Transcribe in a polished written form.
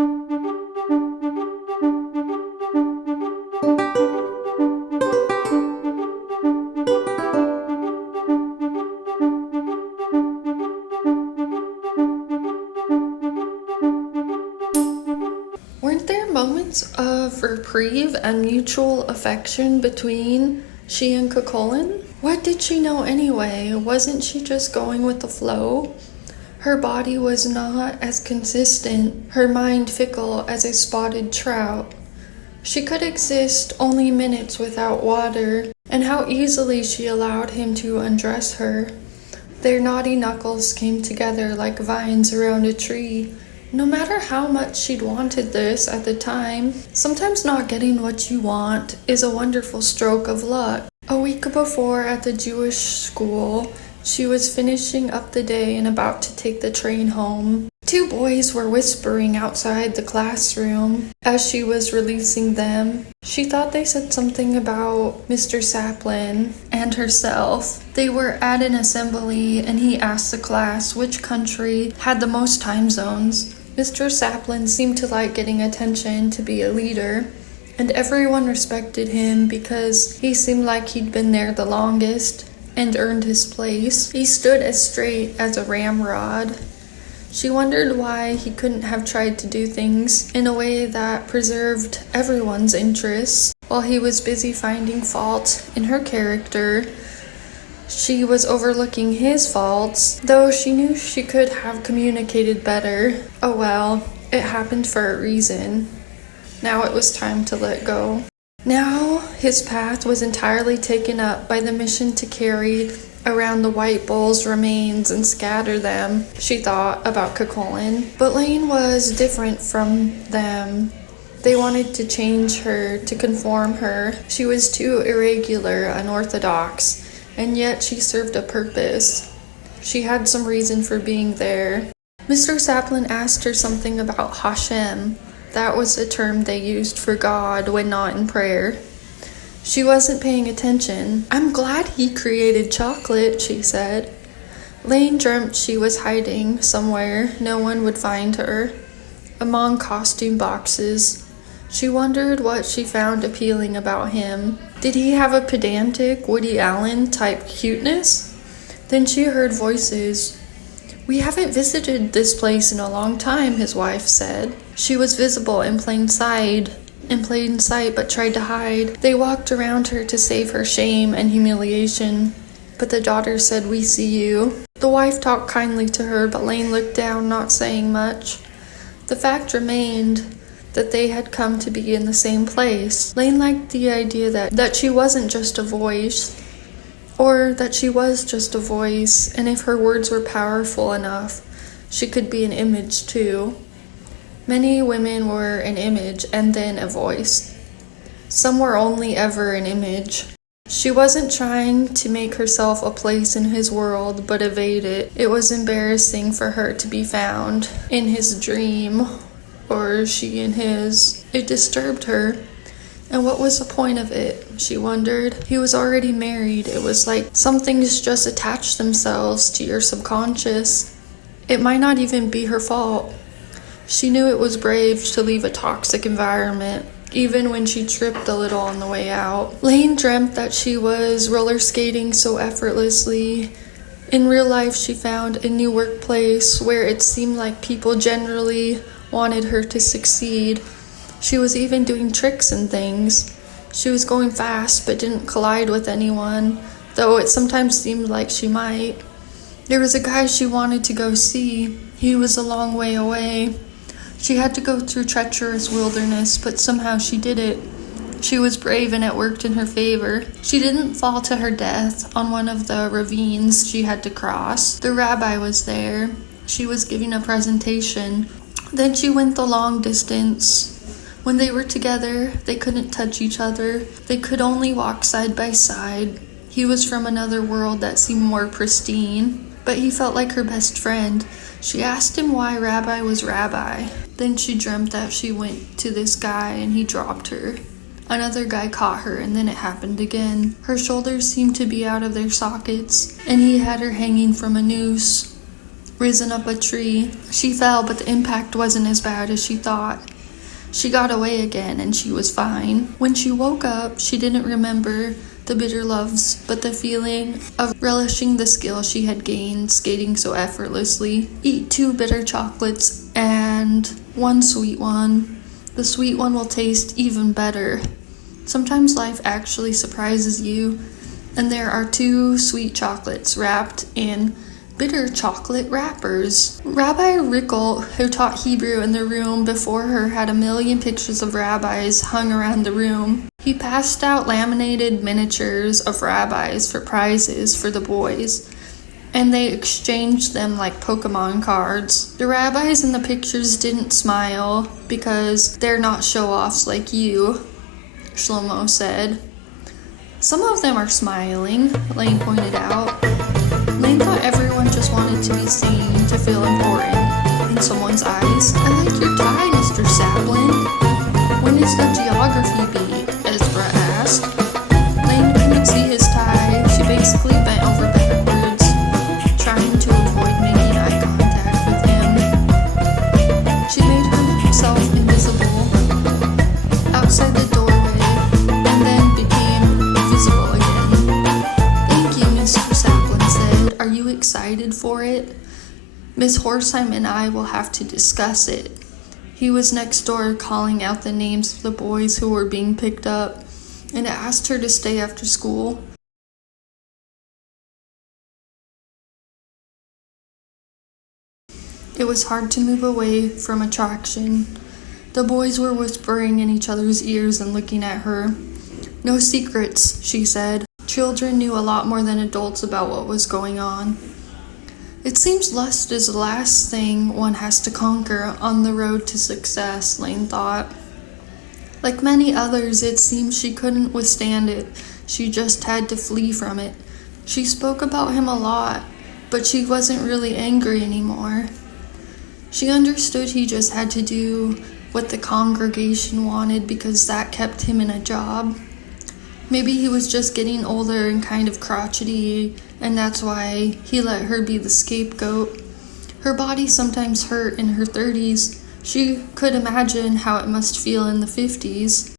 Weren't there moments of reprieve and mutual affection between she and Cuchulain? What did she know anyway? Wasn't she just going with the flow? Her body was not as consistent, her mind fickle as a spotted trout. She could exist only minutes without water, and how easily she allowed him to undress her. Their naughty knuckles came together like vines around a tree. No matter how much she'd wanted this at the time, sometimes not getting what you want is a wonderful stroke of luck. A week before at the Jewish school, she was finishing up the day and about to take the train home. Two boys were whispering outside the classroom as she was releasing them. She thought they said something about Mr. Saplin and herself. They were at an assembly and he asked the class which country had the most time zones. Mr. Saplin seemed to like getting attention to be a leader, and everyone respected him because he seemed like he'd been there the longest and earned his place. He stood as straight as a ramrod. She wondered why he couldn't have tried to do things in a way that preserved everyone's interests. While he was busy finding fault in her character, she was overlooking his faults, though she knew she could have communicated better. Oh well, it happened for a reason. Now it was time to let go. Now his path was entirely taken up by the mission to carry around the white bull's remains and scatter them, she thought about Cuchulain. But Laine was different from them. They wanted to change her, to conform her. She was too irregular, unorthodox, and yet she served a purpose. She had some reason for being there. Mr. Saplin asked her something about Hashem. That was a term they used for God when not in prayer. She wasn't paying attention. "I'm glad he created chocolate," she said. Laine dreamt she was hiding somewhere no one would find her, among costume boxes. She wondered what she found appealing about him. Did he have a pedantic Woody Allen type cuteness? Then she heard voices. "We haven't visited this place in a long time," his wife said. She was visible in plain sight, but tried to hide. They walked around her to save her shame and humiliation. But the daughter said, "We see you." The wife talked kindly to her, but Laine looked down, not saying much. The fact remained that they had come to be in the same place. Laine liked the idea that she wasn't just a voice, or that she was just a voice, and if her words were powerful enough, she could be an image too. Many women were an image and then a voice. Some were only ever an image. She wasn't trying to make herself a place in his world, but evade it. It was embarrassing for her to be found in his dream, or she in his. It disturbed her. And what was the point of it, she wondered. He was already married. It was like some things just attach themselves to your subconscious. It might not even be her fault. She knew it was brave to leave a toxic environment, even when she tripped a little on the way out. Laine dreamt that she was roller skating so effortlessly. In real life, she found a new workplace where it seemed like people generally wanted her to succeed. She was even doing tricks and things. She was going fast but didn't collide with anyone, though it sometimes seemed like she might. There was a guy she wanted to go see. He was a long way away. She had to go through treacherous wilderness, but somehow she did it. She was brave and it worked in her favor. She didn't fall to her death on one of the ravines she had to cross. The rabbi was there. She was giving a presentation. Then she went the long distance. When they were together, they couldn't touch each other. They could only walk side by side. He was from another world that seemed more pristine, but he felt like her best friend. She asked him why Rabbi was Rabbi. Then she dreamt that she went to this guy and he dropped her. Another guy caught her, and then it happened again. Her shoulders seemed to be out of their sockets, and he had her hanging from a noose. risen up a tree. She fell, but the impact wasn't as bad as she thought. She got away again, and she was fine. When she woke up, she didn't remember the bitter loves, but the feeling of relishing the skill she had gained skating so effortlessly. Eat 2 bitter chocolates and 1 sweet one. The sweet one will taste even better. Sometimes life actually surprises you, and there are 2 sweet chocolates wrapped in bitter chocolate wrappers. Rabbi Rickel, who taught Hebrew in the room before her, had a million pictures of rabbis hung around the room. He passed out laminated miniatures of rabbis for prizes for the boys, and they exchanged them like Pokemon cards. The rabbis in the pictures didn't smile because they're not show-offs like you, Shlomo said. Some of them are smiling, Laine pointed out. Laine thought everyone just wanted to be seen, to feel important in someone's eyes. I like your tie, Mr. Sapling. When is the geography bee? Ezra asked. Laine couldn't see his tie. She basically bent over backwards, trying to avoid making eye contact with him. She made herself invisible outside the doorway and then became visible again. Thank you, Mr. Sapling said. Are you excited for it? Miss Horsheim and I will have to discuss it. He was next door calling out the names of the boys who were being picked up and asked her to stay after school. It was hard to move away from attraction. The boys were whispering in each other's ears and looking at her. No secrets, she said. Children knew a lot more than adults about what was going on. It seems lust is the last thing one has to conquer on the road to success, Laine thought. Like many others, it seemed she couldn't withstand it. She just had to flee from it. She spoke about him a lot, but she wasn't really angry anymore. She understood he just had to do what the congregation wanted because that kept him in a job. Maybe he was just getting older and kind of crotchety, and that's why he let her be the scapegoat. Her body sometimes hurt in her 30s. She could imagine how it must feel in the 50s.